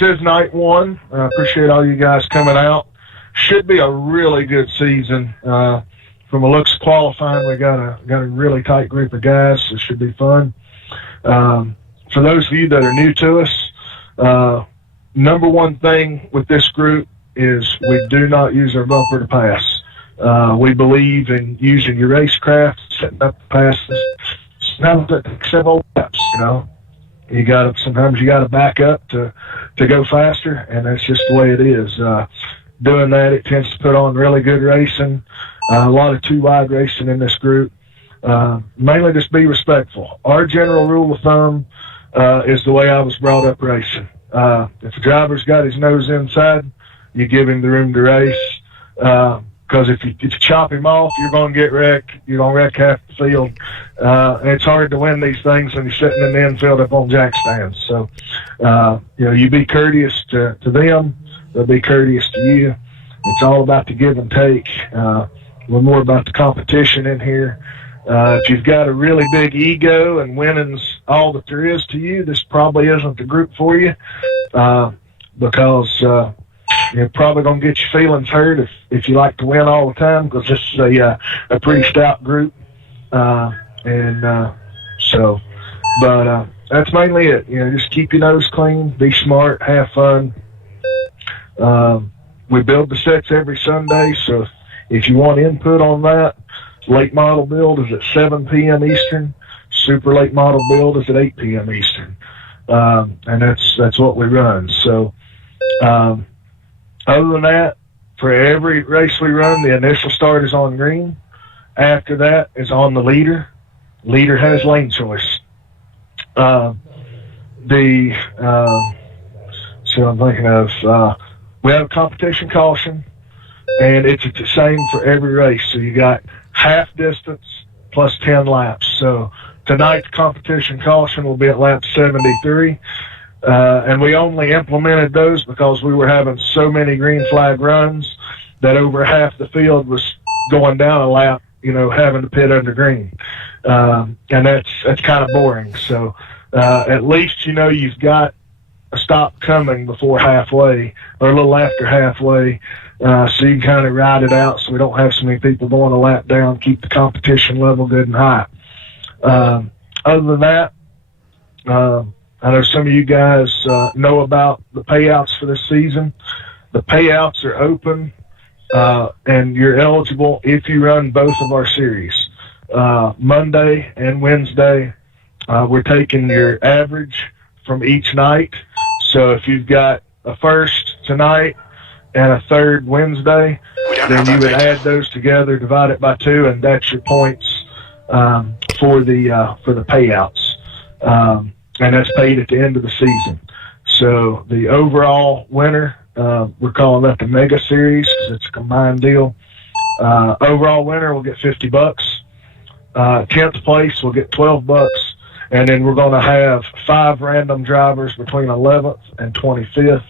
this is night one. I appreciate all you guys coming out. Should be a really good season. From a looks qualifying, we got a really tight group of guys, so it should be fun. For those of you that are new to us, number one thing with this group is we do not use our bumper to pass. We believe in using your racecraft, setting up the passes. Sometimes it takes several laps, you know. Sometimes you gotta back up to go faster, and that's just the way it is. Doing that, it tends to put on really good racing. A lot of two-wide racing in this group. Mainly just be respectful. Our general rule of thumb is the way I was brought up racing. If a driver's got his nose inside, you give him the room to race. Because if you chop him off, you're going to get wrecked. You're going to wreck half the field. And it's hard to win these things when you're sitting in the infield up on jack stands. So, you be courteous to them. They'll be courteous to you. It's all about the give and take. We're more about the competition in here. If you've got a really big ego and winning's all that there is to you, this probably isn't the group for you. Because you're probably going to get your feelings hurt if you like to win all the time, because this is a pretty stout group. But that's mainly it. Just keep your nose clean, be smart, have fun. We build the sets every Sunday, so if you want input on that, late model build is at 7 p.m. Eastern. Super late model build is at 8 p.m. Eastern. And that's what we run. So, other than that, for every race we run, the initial start is on green. After that is on the leader. Leader has lane choice. So I'm thinking of, we have a competition caution, and it's the same for every race. So you got half distance plus 10 laps. So tonight the competition caution will be at lap 73. And we only implemented those because we were having so many green flag runs that over half the field was going down a lap, having to pit under green. And that's kind of boring. So at least, you've got a stop coming before halfway or a little after halfway. So you can kind of ride it out so we don't have so many people going a lap down, keep the competition level good and high. Other than that, I know some of you guys know about the payouts for this season. The payouts are open, and you're eligible if you run both of our series. Monday and Wednesday, we're taking your average from each night. So if you've got a first tonight and a third Wednesday, then you would add those together, divide it by 2, and that's your points for the payouts. And that's paid at the end of the season. So the overall winner, we're calling that the Mega Series because it's a combined deal. Overall winner will get $50. 10th place will get $12. And then we're going to have 5 random drivers between 11th and 25th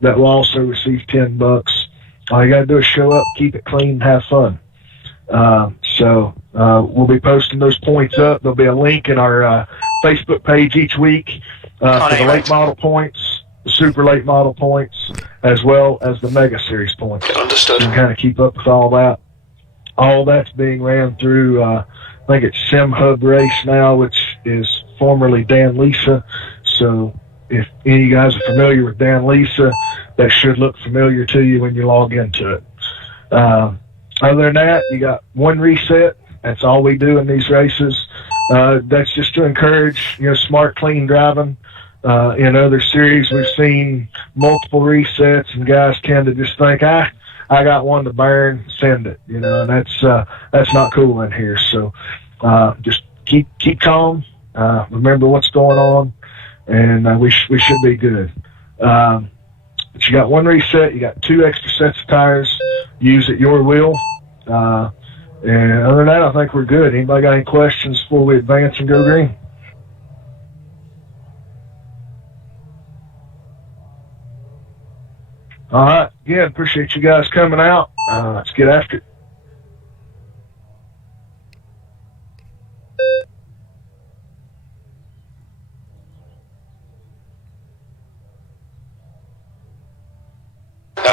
that will also receive $10. All you got to do is show up, keep it clean, have fun. So we'll be posting those points up. There'll be a link in our Facebook page each week for the late model points, the super late model points, as well as the Mega Series points. Understood. You can kind of keep up with all that. All that's being ran through, I think it's SimHub Race now, which is formerly Dan Lisa. So if any of you guys are familiar with Dan Lisa, that should look familiar to you when you log into it. Other than that, you got one reset. That's all we do in these races. That's just to encourage, smart, clean driving. In other series, we've seen multiple resets, and guys tend to just think, I got one to burn, send it, and that's not cool in here. So just keep calm, remember what's going on, and we should be good. But you got one reset, you got 2 extra sets of tires, use at your will. And other than that, I think we're good. Anybody got any questions before we advance and go green? All right. Again, appreciate you guys coming out. Let's get after it.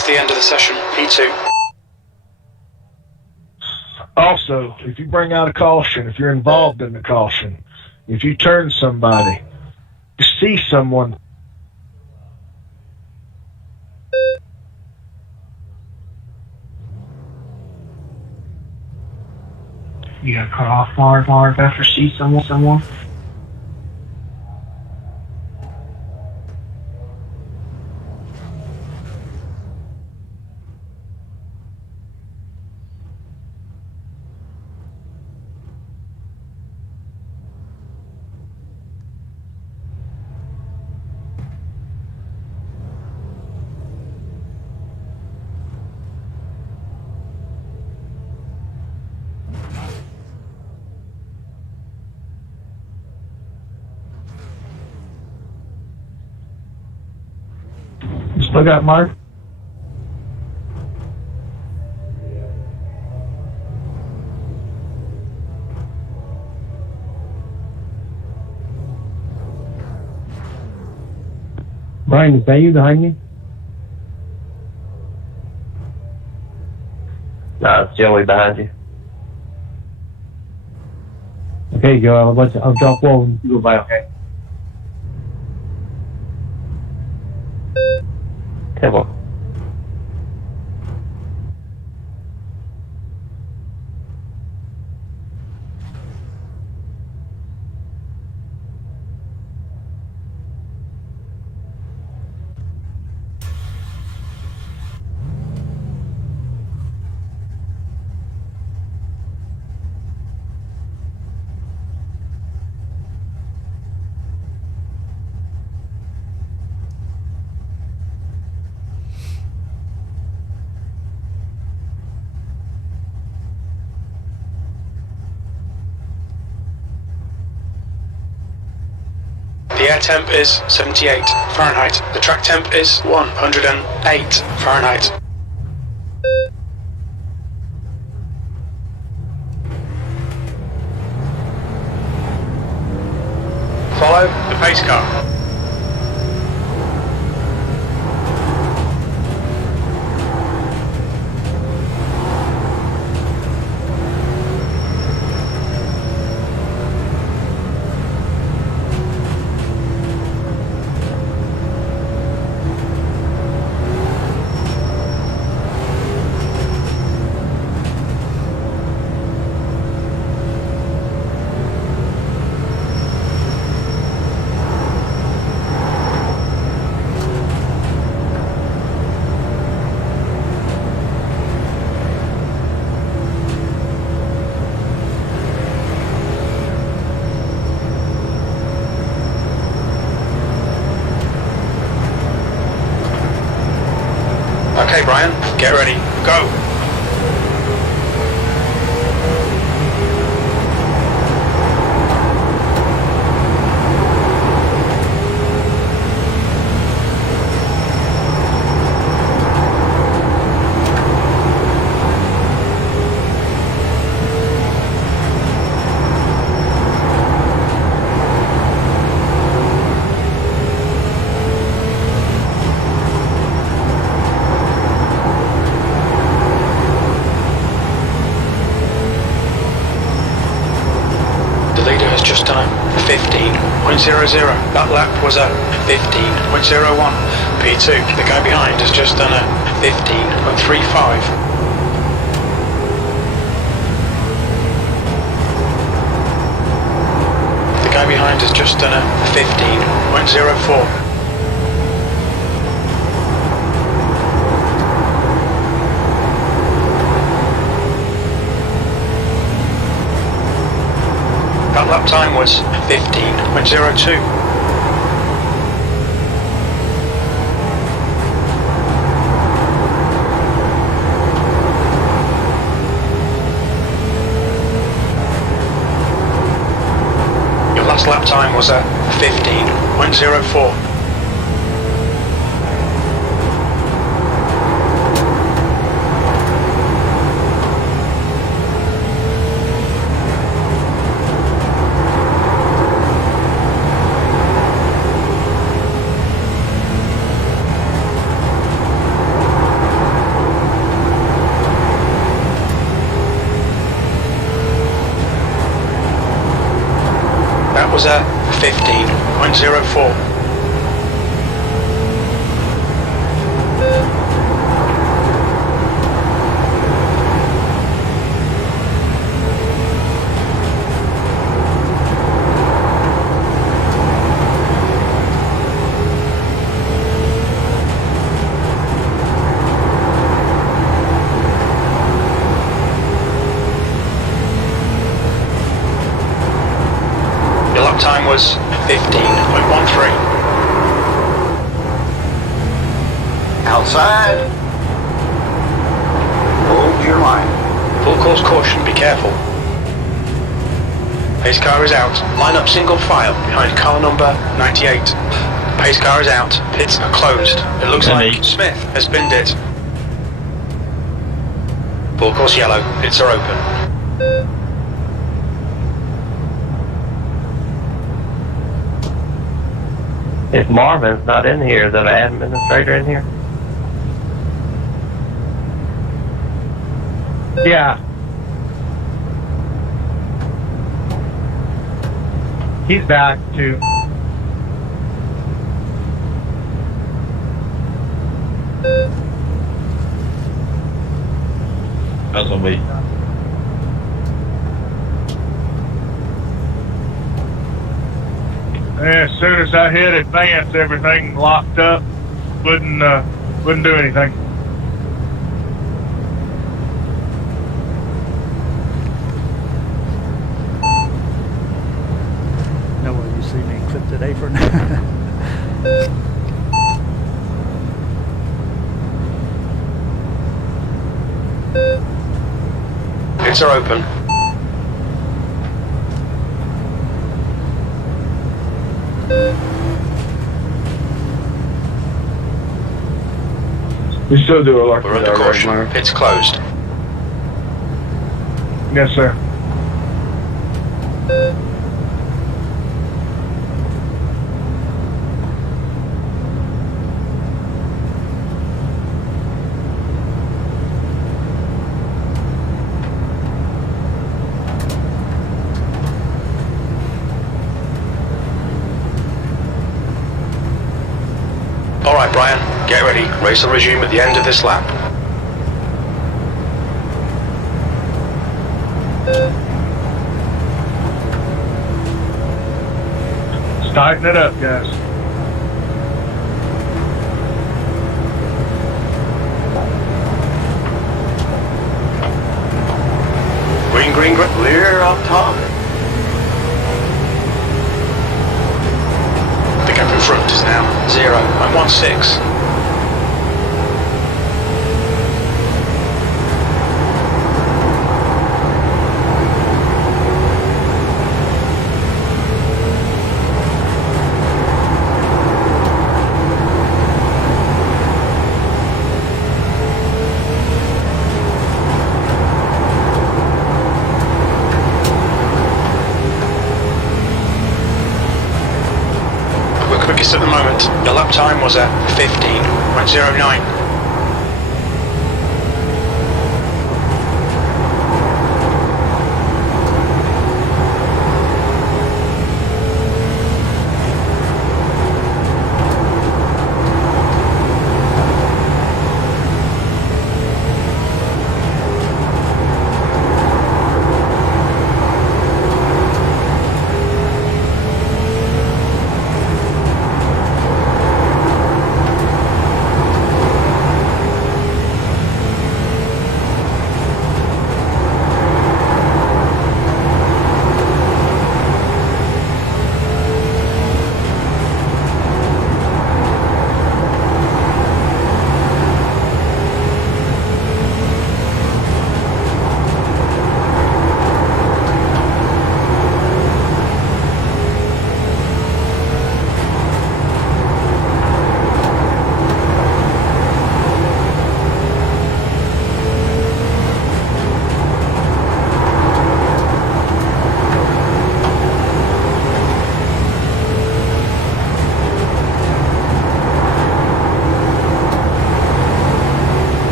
That's the end of the session, P2. Also, if you bring out a caution, if you're involved in the caution, if you turn somebody, you see someone. You gotta cut off mark after see someone. You still got mark? Brian, is that you behind me? Nah, it's Joey behind you. Okay, Joe, I'll drop low and you go by, okay? Come on. The air temp is 78 Fahrenheit. The track temp is 108 Fahrenheit. Follow the pace car. Okay, Brian, get ready. Go. Just done a 15.00. That lap was a 15.01. P2, the guy behind, has just done a 15.35. The guy behind has just done a 15.04. That lap time was 15.02. Your last lap time was a 15.04. was a 15.04. Your lap time was 15.13. Outside. Hold your line. Full course caution, be careful. Pace car is out. Line up single file behind car number 98. Pace car is out. Pits are closed. It looks like Smith has binned it. Full course yellow. Pits are open. If Marvin's not in here, is that an administrator in here? Yeah. He's back too. That's on me. As soon as I hit advance, everything locked up. Wouldn't do anything. No way you see me encrypted apron. Pits are open. We still do a lot We're under caution. Pits closed. Yes, sir. All right, Brian, get ready. Race will resume at the end of this lap. Let's tighten it up, guys. Green, green, green. Clear up top. The gap in front is now 0.16. Quickest at the moment. Your lap time was at 15.09.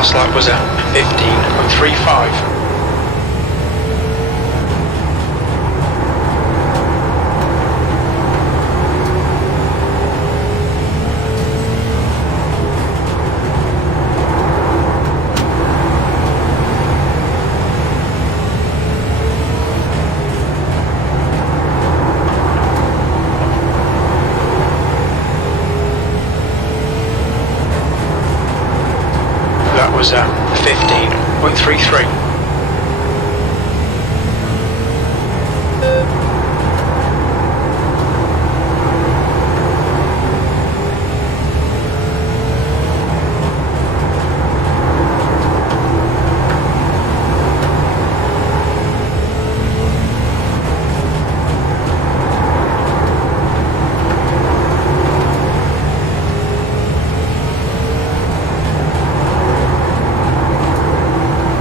Last lap was a 15.35. That was a 15.33.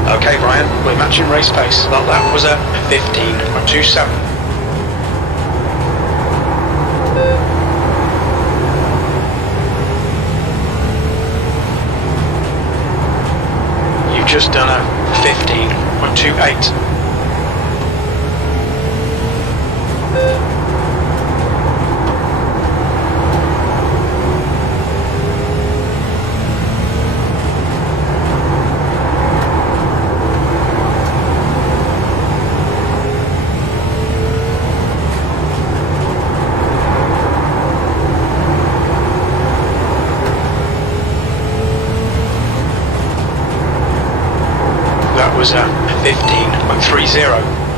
Okay, Brian, we're matching race pace. That lap was a 15.27. You've just done a 15.28. That was a 15.30.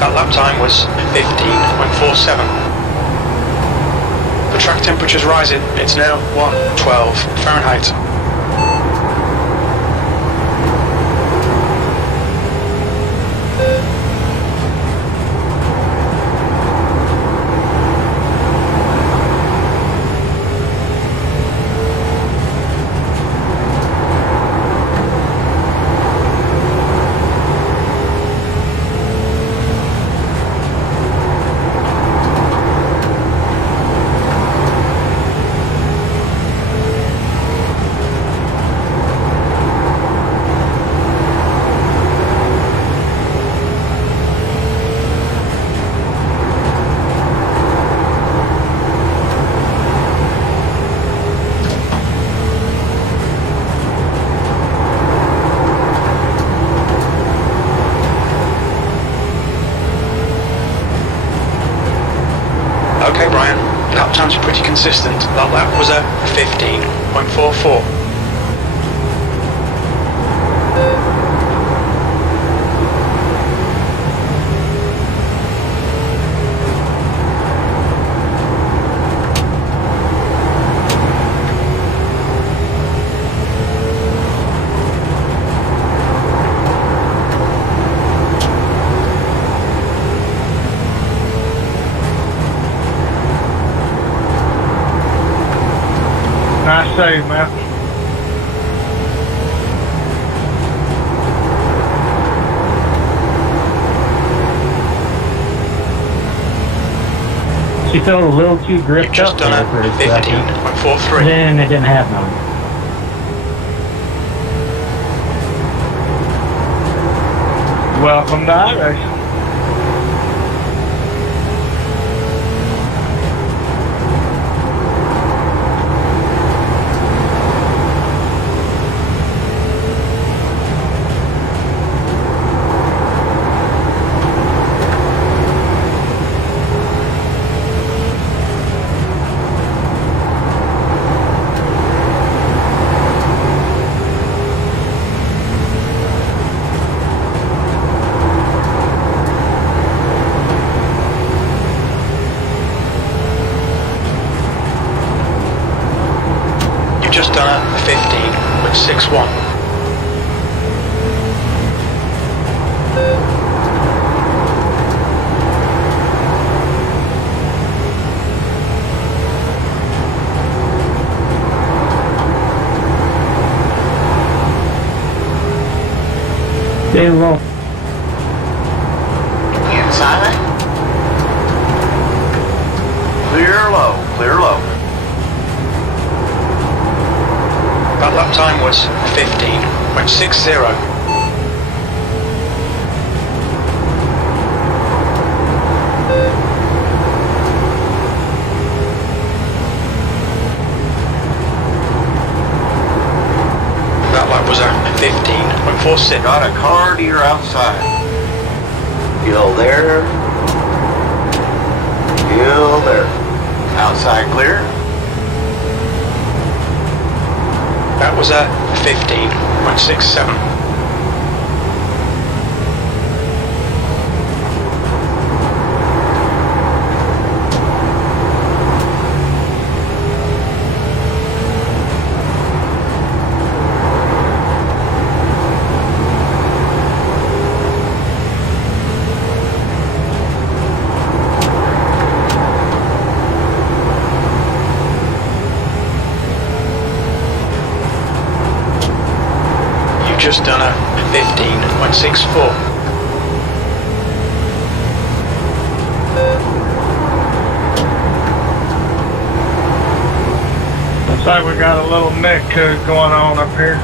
That lap time was 15.47. The track temperature's rising. It's now 112 Fahrenheit. Okay, Brian, lap times are pretty consistent. That lap was a 15.44. Nice save, man. She felt a little too gripped You've just up done there for a a second. 15.43. Then it didn't have none. Welcome to iRacing. 1. Stay low. Inside. Clear low, clear low. That lap time was 15.60. That lap was a 15.46. Got a car to your outside. Still there. Still there. Outside clear. That was a 15.67. Just done a 15.64. Looks like we got a little neck going on up here.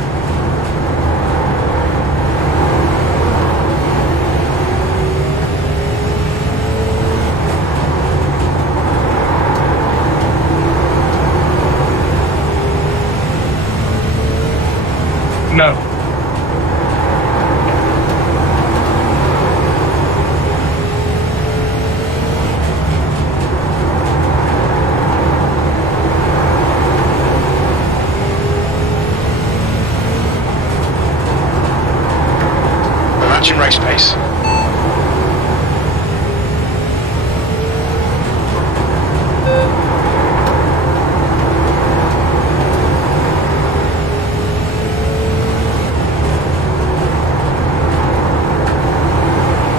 No. Matching race pace.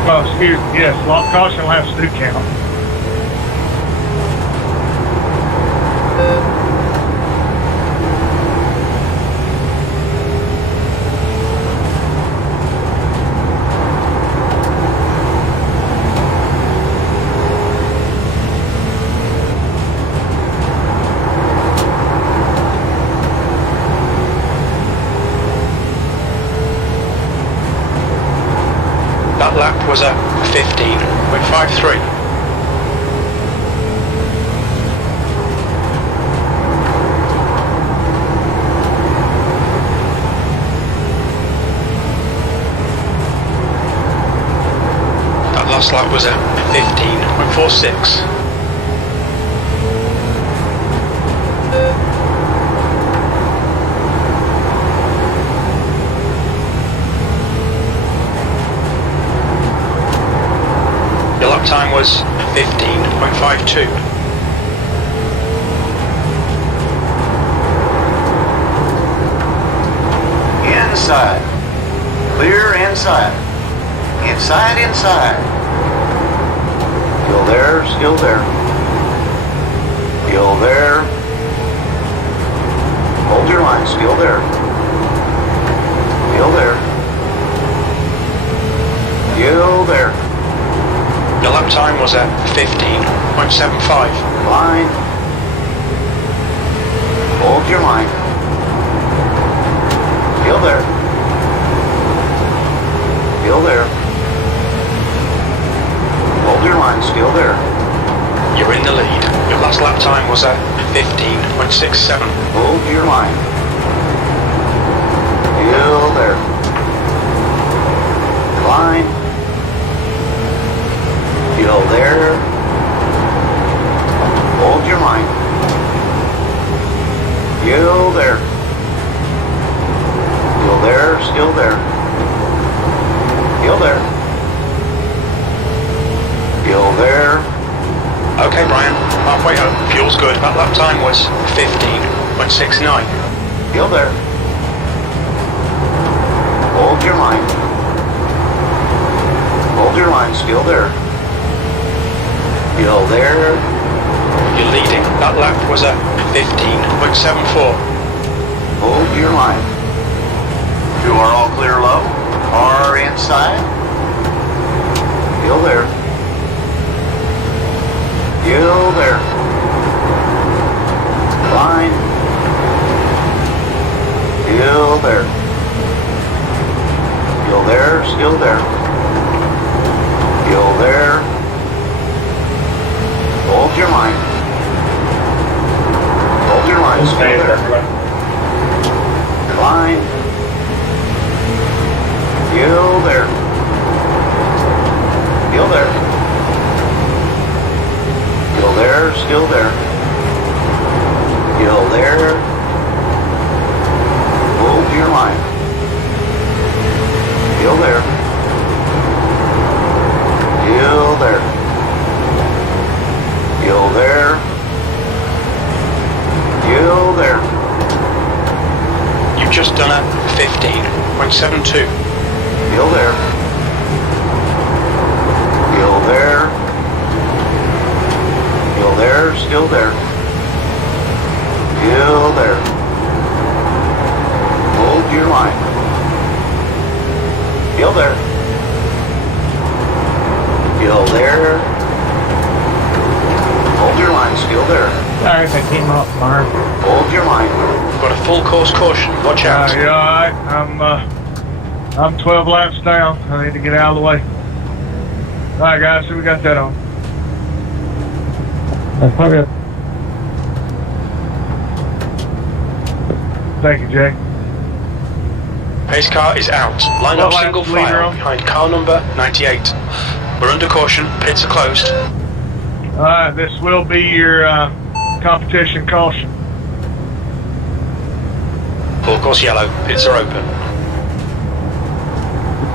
Oh, excuse me. Yes, lock caution laps do count. That lap was a 15.53. That last lap was a 15.46. Your lap time was 15.52. Inside. Clear inside. Inside, inside. Still there, still there. Still there. Hold your line, still there. Still there. Still there. Your lap time was at 15.75. Line. Hold your line. Still there. Still there. Hold your line, still there. You're in the lead. Your last lap time was at 15.67. Hold your line. Still there. Line. Still there. Hold your line. Still there. Still there, still there. Still there. Still there. Okay, Brian. Halfway home. Fuel's good. That lap time was 15.69. Still there. Hold your line. Hold your line, still there. Still there. You're leading. That lap was a 15.74. Hold your line. You are all clear low. Are inside. Still there. Still there. Line. Still there. Still there, still there. Still there. Hold your line. Hold your line, still there. Line. Still there. Still there. Still there, still there. Still there. Hold your line. Still there. Still there. Still there. Still there. You've just done a 15.72. Still there. Still there. Still there. Still there. Still there. Hold your line. Still there. Still there. Hold your line. Still there. Sorry if I came up, Marv. Hold your line. Got a full course caution. Watch out. You alright? I'm 12 laps down. I need to get out of the way. Alright guys, so we got that on. That's probably Thank you, Jay. Pace car is out. Line up Well, single leader file on. behind car number 98. We're under caution. Pits are closed. Alright, this will be your competition caution. Full course yellow. Pits are open.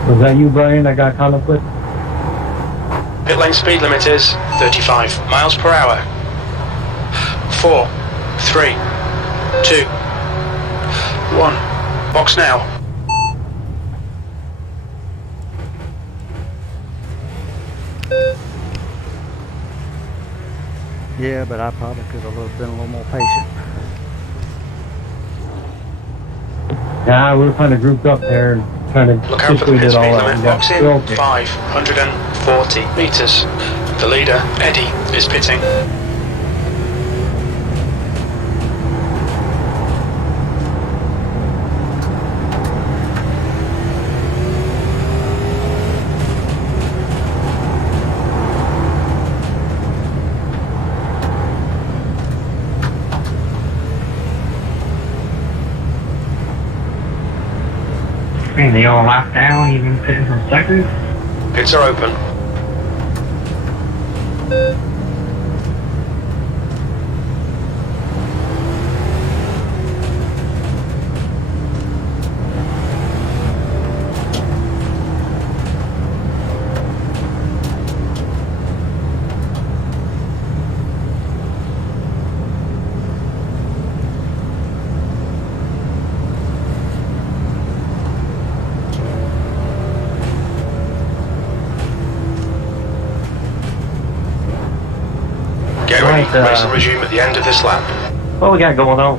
Was that you, Brian? I got caught up with. Pit lane speed limit is 35 miles per hour. 4, 3, 2, 1. Box now. Yeah, but I probably could have been a little more patient. Yeah, we were kind of grouped up there and trying to Look out for the pit situate it speed all out. limit. We got Box in filled. 540 meters. The leader, Eddie, is pitting. And they all lap down, even pitting from second. Pits are open. Get ready. Right, Race will resume at the end of this lap. What we got going on?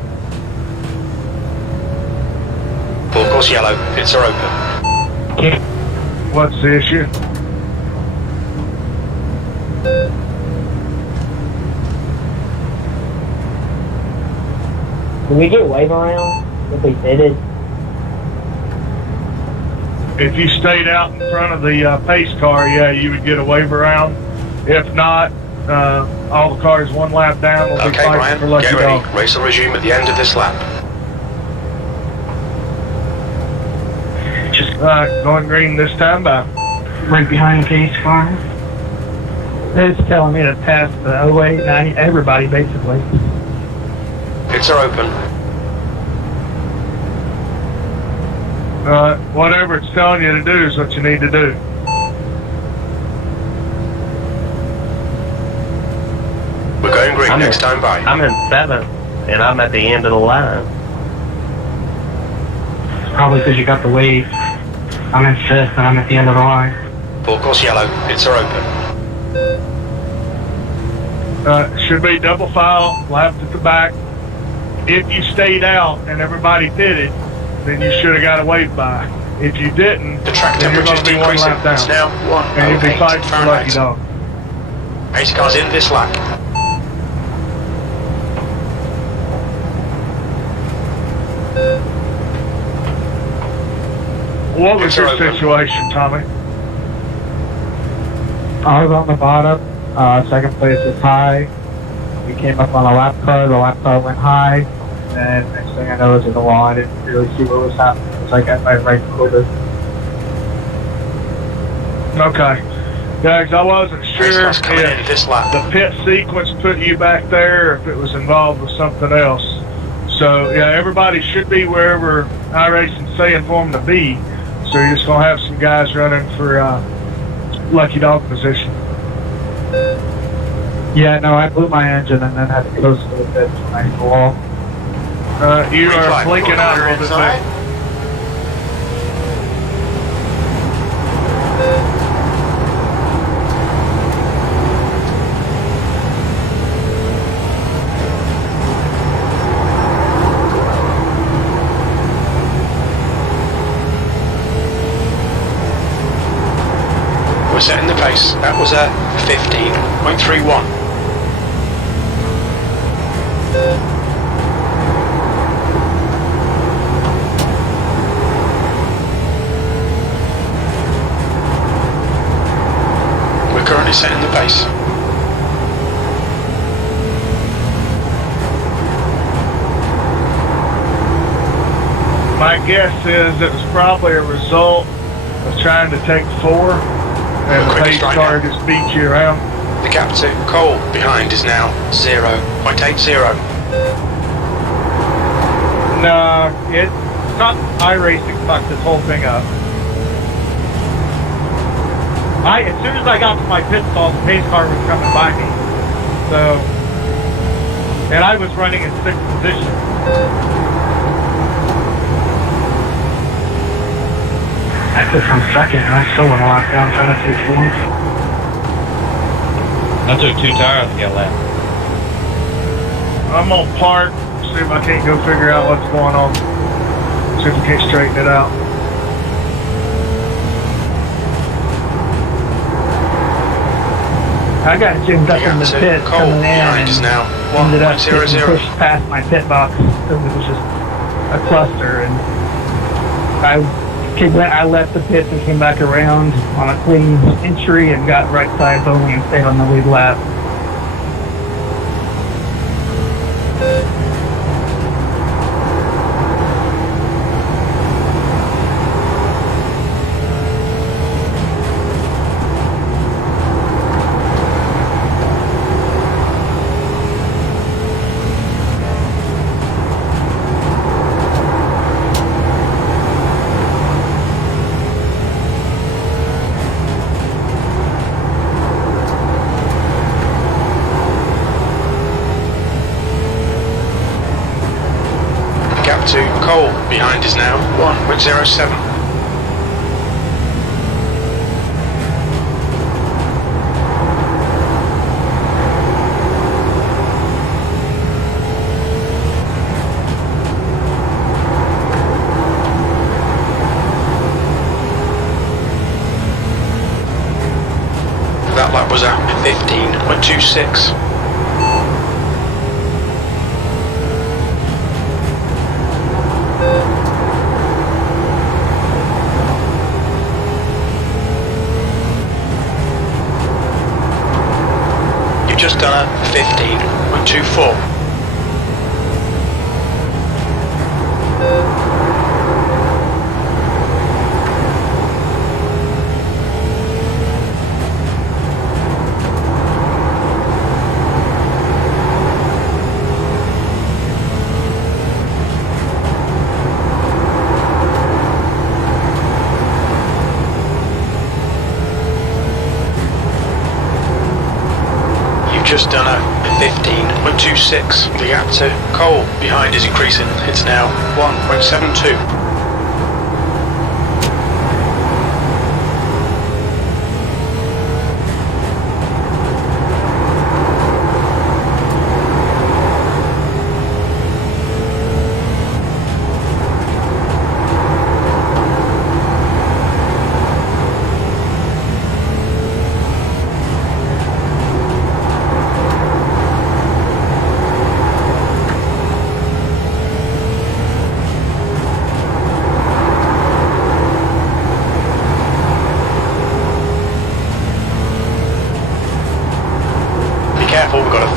Full course yellow. Pits are open. What's the issue? Did we get wave around if we pitted? If you stayed out in front of the pace car, yeah, you would get a wave around. If not, all the cars one lap down will be Okay, fighting Brian, for lucky get ready. dog. Race will resume at the end of this lap. Just Going green this time by. right behind the pace car. It's telling me to pass the 08, 90, everybody basically. Pits are open. Whatever it's telling you to do is what you need to do. We're going green I'm next in- time by. I'm in 7th, and I'm at the end of the line. Probably because you got the wave. I'm in 5th and I'm at the end of the line. Full course yellow, pits are open. Should be double file, left at the back. If you stayed out and everybody pitted, then you should have got a wave by. If you didn't, The track then you're temperature going is to be one decreasing. lap down. It's now And you'll be 108 fighting for Lucky Fahrenheit. Dog. 8 cars in this lap. What was Pits are your open. situation, Tommy? I was on the bottom. Second place was high. We came up on a lap car. The lap car went high. And then next thing I know, it was in the wall. I didn't really see what was happening. It was like at my right quarter. Okay. Guys, I wasn't 8 sure cars coming in if this lap. the pit sequence put you back there or if it was involved with something else. So, yeah, everybody should be wherever iRacing's saying for them to be. So you're just going to have some guys running for Lucky Dog position. Yeah, no, I blew my engine and then had to close to the pit when I hit the wall. You Green are flag. blinking out a little bit Inside. there. We're setting the pace. That was a 15.31. We're currently setting the pace. My guess is it was probably a result of trying to take 4 and the Quickest pace right car now. just beat you around. The gap to Cole behind is now 0.80. No, it's not iRacing fucked this whole thing up. As soon as I got to my pit stall, the pace car was coming by me. So, and I was running in 6th position. I put from 2nd and I still went a lap down trying to take 4th. I took 2 tires to get left. I'm gonna park, see if I can't go figure out what's going on. See if we can't straighten it out. I got jammed up The in gap the to pit Cole coming in behind is and now ended up getting 1.00. pushed past my pit box because it was just a cluster. And I left the pits and came back around on a clean entry and got right sides only and stayed on the lead lap. Gap to Cole behind is now 1.07. That lap was at 15.26. You've just done a 15.24. Just done a 15.26. The gap to Cole behind is increasing. It's now 1.72.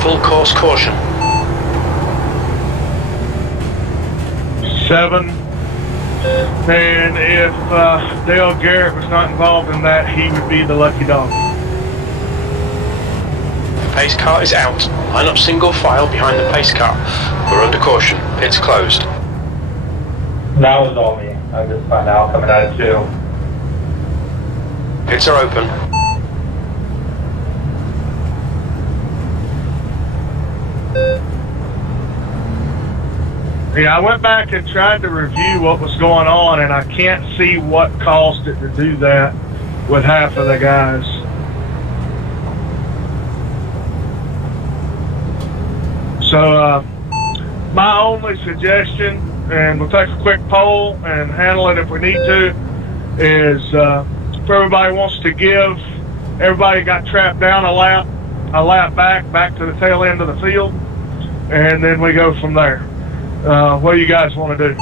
Full course caution. 7. And if Dale Garrett was not involved in that, he would be the lucky dog. Pace car is out. Line up single file behind the pace car. We're under caution. Pit's closed. That was all me. I just found out coming out of 2. Pits are open. Yeah, I went back and tried to review what was going on, and I can't see what caused it to do that with half of the guys. So, my only suggestion, and we'll take a quick poll and handle it if we need to, is if everybody wants to give, everybody got trapped down a lap back to the tail end of the field, and then we go from there. What do you guys want to do?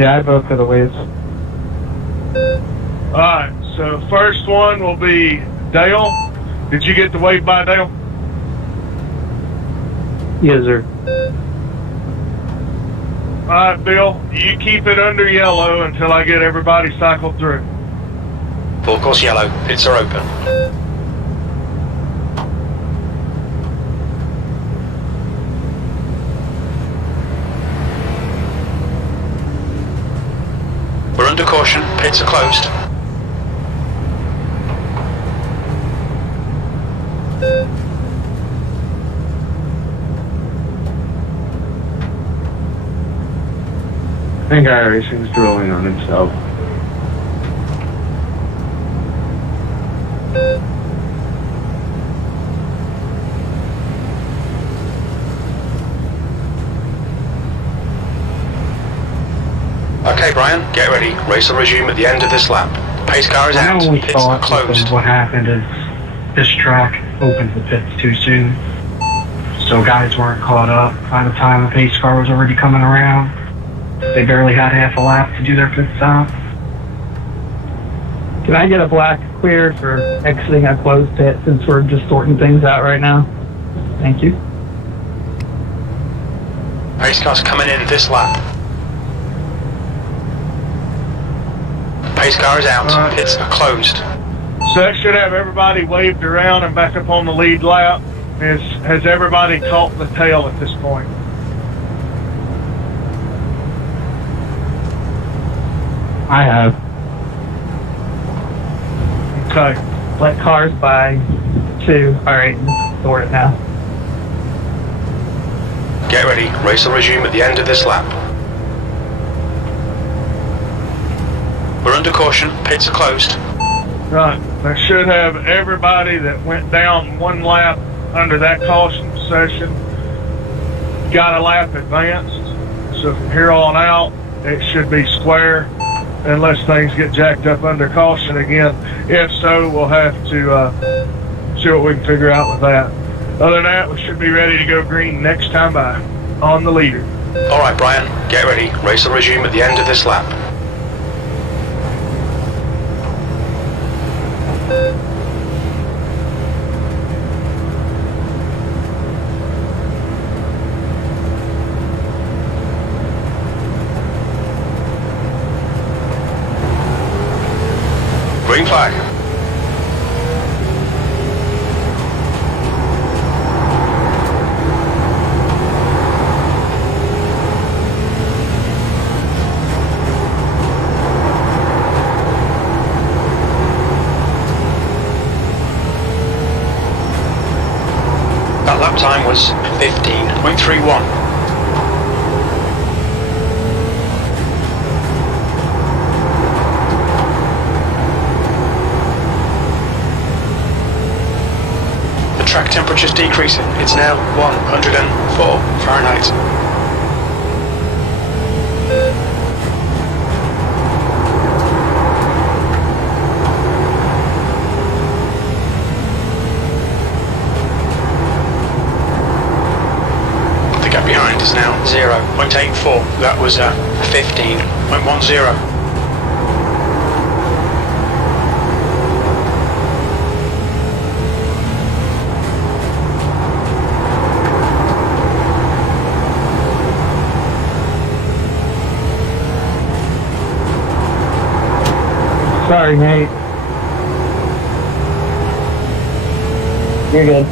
Yeah, I vote for the waves. Alright, so first one will be Dale. Did you get the wave by Dale? Yes, sir. Alright, Bill, you keep it under yellow until I get everybody cycled through. Full course yellow. Pits are open. We're under caution. Pits are closed. I think iRacing's drilling on himself. Okay, Brian, get ready. Race will resume at the end of this lap. Pace car is out. My only Pits are thought closed. of what happened is this track opened the pits too soon, so guys weren't caught up by the time the pace car was already coming around. They barely had half a lap to do their pit stop. Can I get a black cleared for exiting a closed pit since we're just sorting things out right now? Thank you. Pace car's coming in this lap. Pace car is out. Pits are closed. So that should have everybody waved around and back up on the lead lap. Has everybody caught the tail at this point? I have. Okay. Let cars by 2. Alright, sort it now. Get ready. Race will resume at the end of this lap. We're under caution. Pits are closed. Right. That should have everybody that went down one lap under that caution session got a lap advanced. So from here on out, it should be square unless things get jacked up under caution again. If so, we'll have to see what we can figure out with that. Other than that, we should be ready to go green next time by on the leader. All right, Brian, get ready. Race will resume at the end of this lap. Green flag. That lap time was 15.31. Track temperature's decreasing. It's now 104 Fahrenheit. The gap behind is now 0.84. That was 15.10. Sorry, Nate. You're good.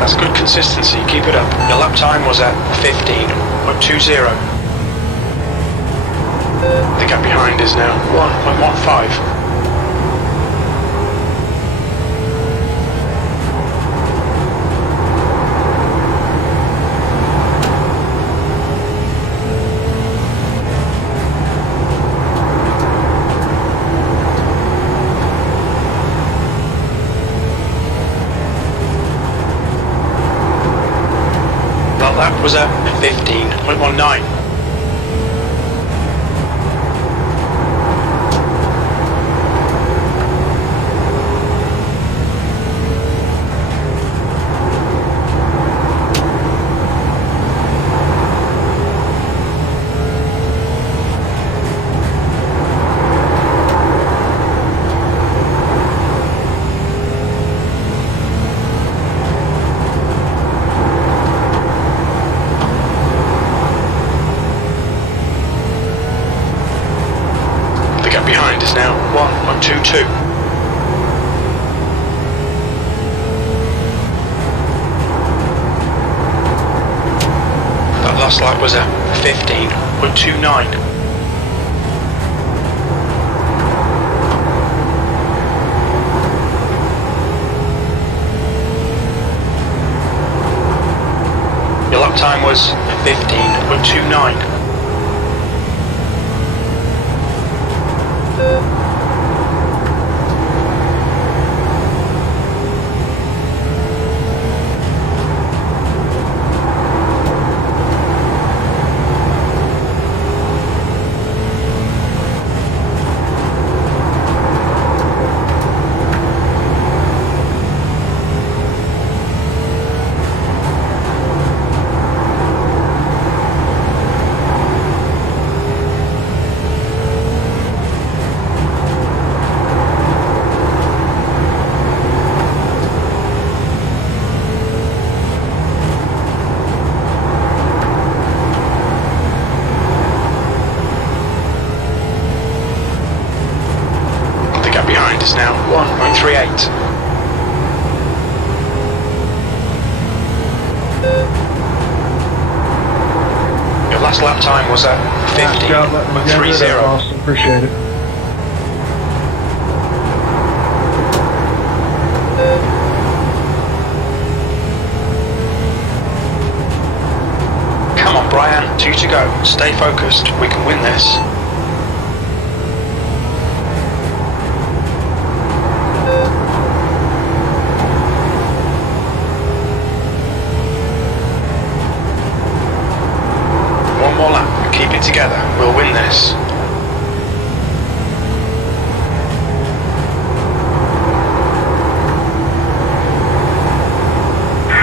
That's good consistency. Keep it up. Your lap time was at 15.20. The gap behind is now 1.15. That was at 15.19. Behind is now 1.22. That last lap was at 15.29. Your lap time was 15.29. Is now 1.38. Your last lap time was at 15.30. Austin, appreciate it. Come on, Brian, 2 to go. Stay focused. We can win this. One more lap. Keep it together. We'll win this.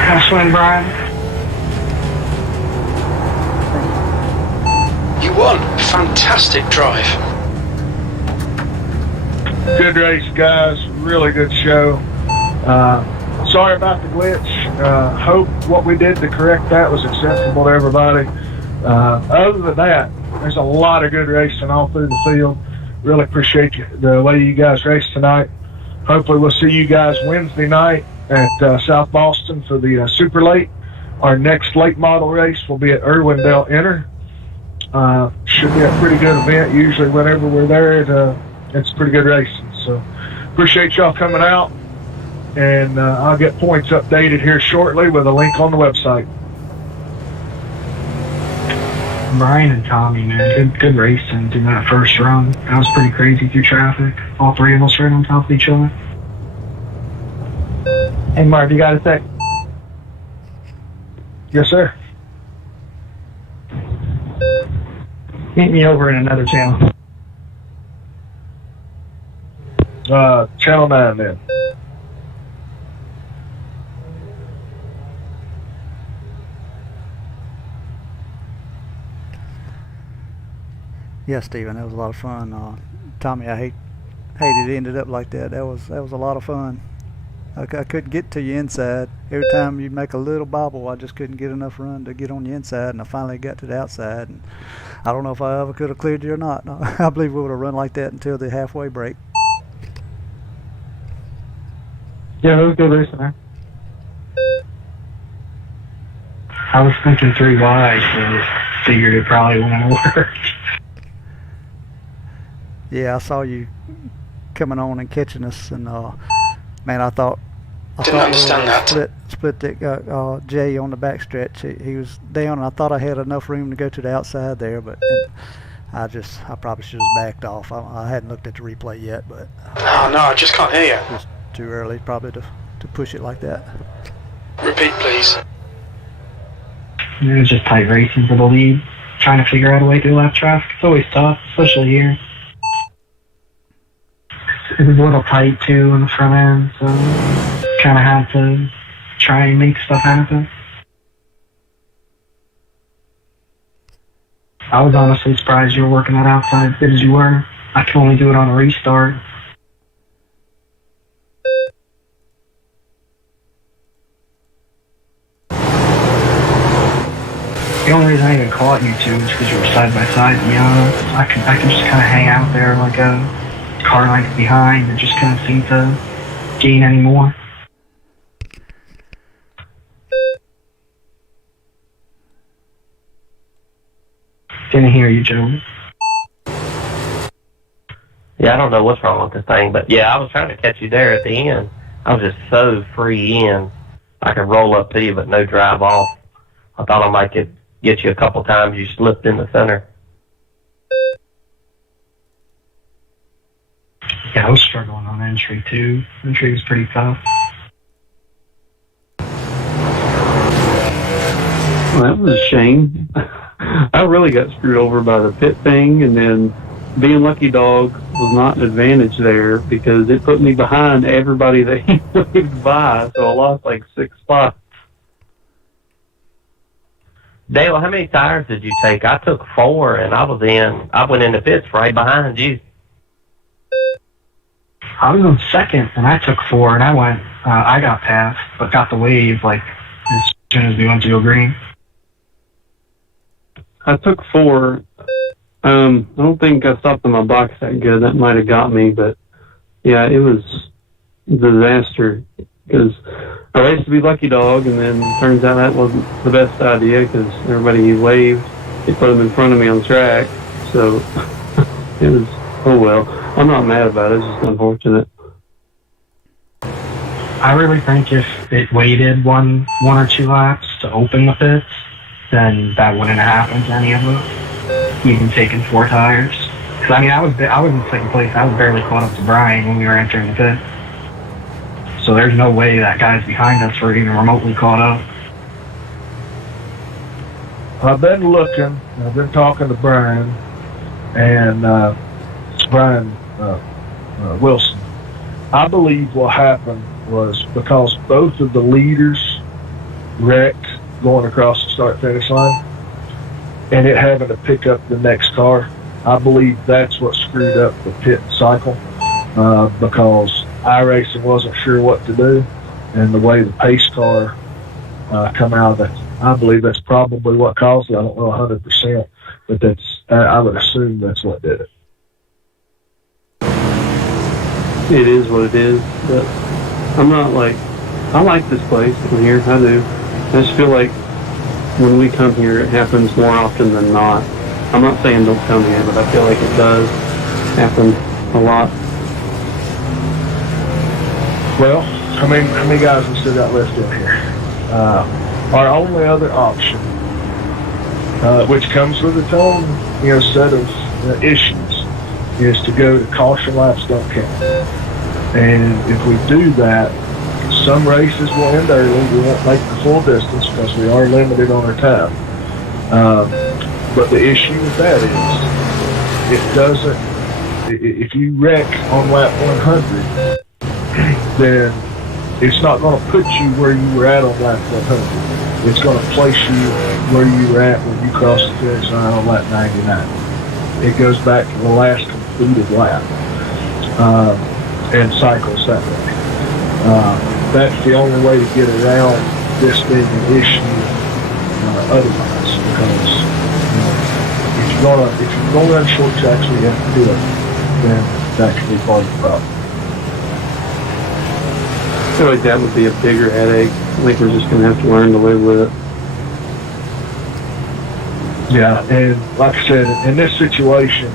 Nice win, Brian. You won. Fantastic drive. Good race, guys. Really good show. Sorry about the glitch. Hope what we did to correct that was acceptable to everybody. Other than that, there's a lot of good racing all through the field. Really appreciate the way you guys raced tonight. Hopefully we'll see you guys Wednesday night at South Boston for the Super Late. Our next late model race will be at Irwindale Inter. Should be a pretty good event. Usually whenever we're there, it's pretty good racing. So appreciate y'all coming out. And I'll get points updated here shortly with a link on the website. Brian and Tommy, man, good racing in that first run. That was pretty crazy through traffic. All three of us right on top of each other. Hey, Marv, you got a sec? Yes, sir. Meet me over in another channel. Channel 9 then. Yeah, Steven, that was a lot of fun. Tommy, I hated it ended up like that. That was a lot of fun. I couldn't get to you inside. Every time you make a little bobble, I just couldn't get enough run to get on the inside, and I finally got to the outside. And I don't know if I ever could have cleared you or not. I believe we would have run like that until the halfway break. Yeah, it was good racing there. I was thinking 3 wide, so figured it probably wouldn't work. Yeah, I saw you coming on and catching us, and man, I thought Didn't understand that. Split that Jay on the backstretch. He was down, and I thought I had enough room to go to the outside there, but I probably should have backed off. I hadn't looked at the replay yet, but Oh no, I just can't hear you. just too early probably to push it like that. Repeat, please. It was just tight racing for the lead. Trying to figure out a way through lap traffic. It's always tough, especially here. It was a little tight too in the front end, so kind of had to try and make stuff happen. I was honestly surprised you were working that outside as good as you were. I can only do it on a restart. The only reason I even caught you two is because you were side by side, to be honest. I could just kind of hang out there like a car length behind and just couldn't seem to gain any more. Didn't hear you, Joe. Yeah, I don't know what's wrong with this thing, but yeah, I was trying to catch you there at the end. I was just so free in. I could roll up to you, but no drive off. I thought I might get you a couple times. You slipped in the center. Yeah, I was struggling on entry too. Entry was pretty tough. Well, that was a shame. I really got screwed over by the pit thing, and then being Lucky Dog was not an advantage there because it put me behind everybody that he waved by, so I lost like 6 spots. Dale, how many tires did you take? I took 4, and I went in the pits right behind you. I was in second, and I took 4, and I got past, but got the wave like as soon as we went to go green. I took 4. I don't think I stopped in my box that good. That might have got me, but yeah, it was a disaster because I raced to be Lucky Dog, and then turns out that wasn't the best idea because everybody he waved, he put them in front of me on the track. So it was, oh well. I'm not mad about it. It's just unfortunate. I really think if it waited one or 2 laps to open the pits, then that wouldn't have happened to any of us, even taking 4 tires. Because I mean, I was in second place. I was barely caught up to Brian when we were entering the pit. So there's no way that guys behind us were even remotely caught up. I've been looking. I've been talking to Brian, and Brian Wilson. I believe what happened was because both of the leaders wrecked going across the start-finish line, and it having to pick up the next car. I believe that's what screwed up the pit cycle because iRacing wasn't sure what to do, and the way the pace car come out of it, I believe that's probably what caused it. I don't know 100%, but I would assume that's what did it. It is what it is, but I like this place in here, I do. I just feel like when we come here, it happens more often than not. I'm not saying don't come here, but I feel like it does happen a lot. Well, how many guys we still got left in here? Our only other option, which comes with its own, set of issues, is to go to caution laps don't count. And if we do that, some races will end early. We won't make the full distance because we are limited on our time. But the issue with that is, it doesn't. If you wreck on lap 100, then it's not going to put you where you were at on lap 100. It's going to place you where you were at when you crossed the finish line on lap 99. It goes back to the last completed lap and cycles that way. That's the only way to get around this being an issue otherwise, because if you're gonna run short tracks where you have to do it, then that could be part of the problem. I feel like that would be a bigger headache. I think we're just going to have to learn to live with it. Yeah, and like I said, in this situation,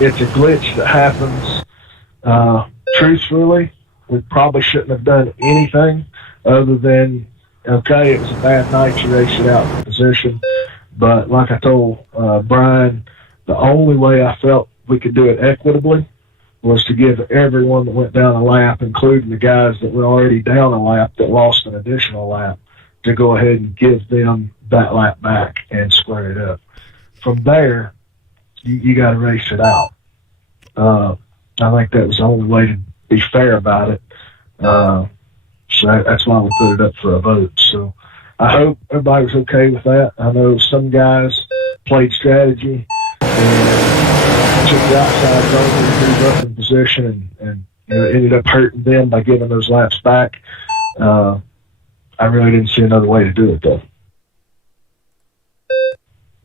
it's a glitch that happens. Truthfully, we probably shouldn't have done anything other than, okay, it was a bad night, you raced it out of position. But like I told Brian, the only way I felt we could do it equitably was to give everyone that went down a lap, including the guys that were already down a lap that lost an additional lap, to go ahead and give them that lap back and square it up. From there, you got to race it out. I think that was the only way to be fair about it. So that's why we put it up for a vote. So I hope everybody was okay with that. I know some guys played strategy and took the outside zone and moved up in position and ended up hurting them by giving those laps back. I really didn't see another way to do it, though.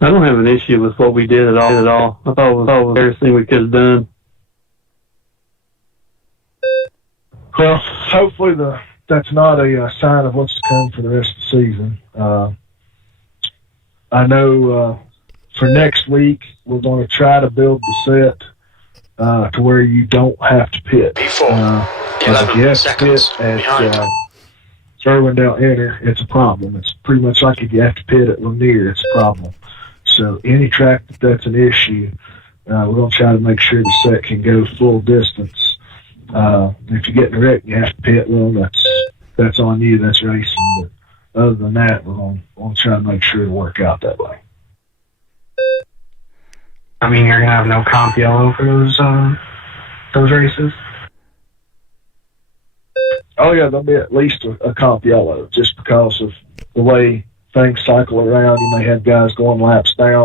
I don't have an issue with what we did at all. I thought it was the fairest thing we could have done. Well, hopefully that's not a sign of what's to come for the rest of the season. I know for next week we're going to try to build the set to where you don't have to pit. Before 11 seconds behind. Irwindale Inner, it's a problem. It's pretty much like if you have to pit at Lanier, it's a problem. So any track that's an issue, we're going to try to make sure the set can go full distance. If you get in a wreck and you have to pit, well, that's on you. That's racing. But other than that, we're going to try to make sure it'll work out that way. I mean, you're going to have no comp yellow for those races? Oh, yeah, there'll be at least a comp yellow just because of the way things cycle around. You may have guys going laps down